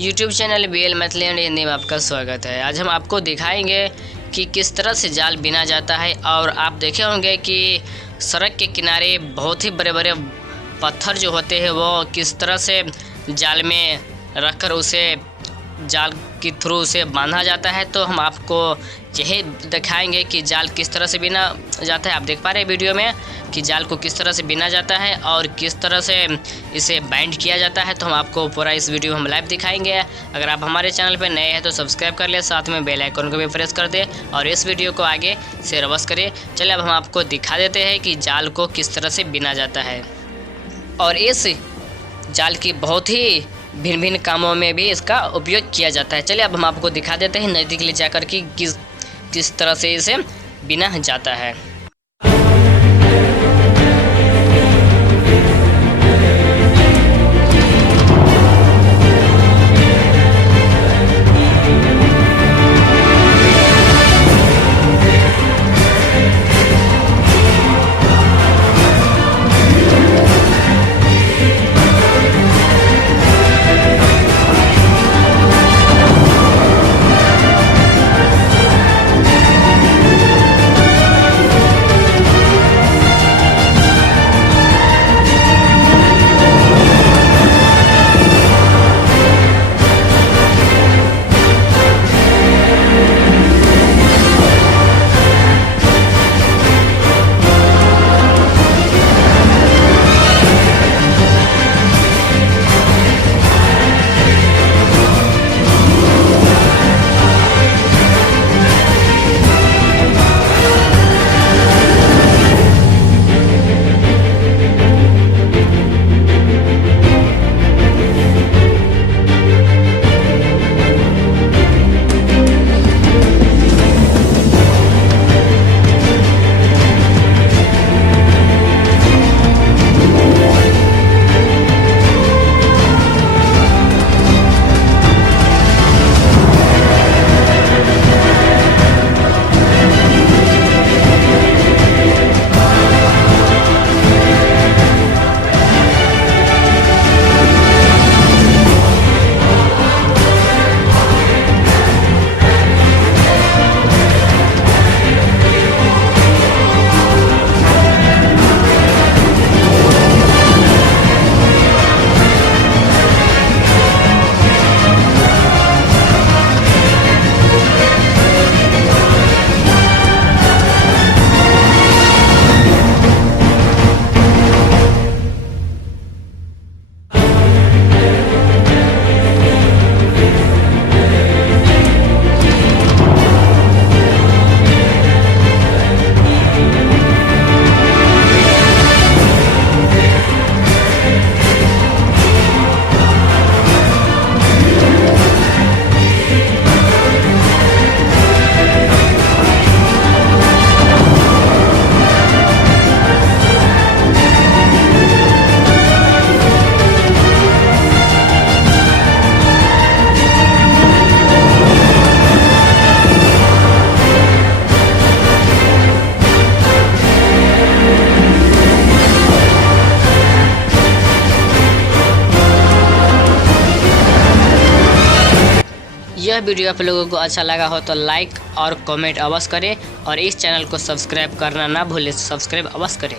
YouTube channel BL Maithili and Hindi में आपका स्वागत है। आज हम आपको दिखाएंगे कि किस तरह से जाल बिना जाता है। और आप देखे होंगे कि सड़क के किनारे बहुत ही बड़े बड़े पत्थर जो होते हैं वो किस तरह से जाल में रखकर उसे जाल के थ्रू उसे बांधा जाता है। तो हम आपको यही दिखाएंगे कि जाल किस तरह से बिना जाता है। आप देख पा रहे हैं वीडियो में कि जाल को किस तरह से बिना जाता है और किस तरह से इसे बाइंड किया जाता है। तो हम आपको पूरा इस वीडियो में हम लाइव दिखाएंगे। अगर आप हमारे चैनल पर नए हैं तो सब्सक्राइब कर ले, साथ में बेल आइकन को भी प्रेस कर दे और इस वीडियो को आगे शेयर अवश्य करें। चलिए अब हम आपको दिखा देते हैं कि जाल को किस तरह से बिना जाता है। और इस जाल की बहुत ही भिन्न भिन्न कामों में भी इसका उपयोग किया जाता है। चलिए अब हम आपको दिखा देते हैं नज़दीक ले जाकर कि किस तरह से इसे बिना जाता है। यह वीडियो आप लोगों को अच्छा लगा हो तो लाइक और कमेंट अवश्य करें और इस चैनल को सब्सक्राइब करना ना भूलें। सब्सक्राइब अवश्य करें।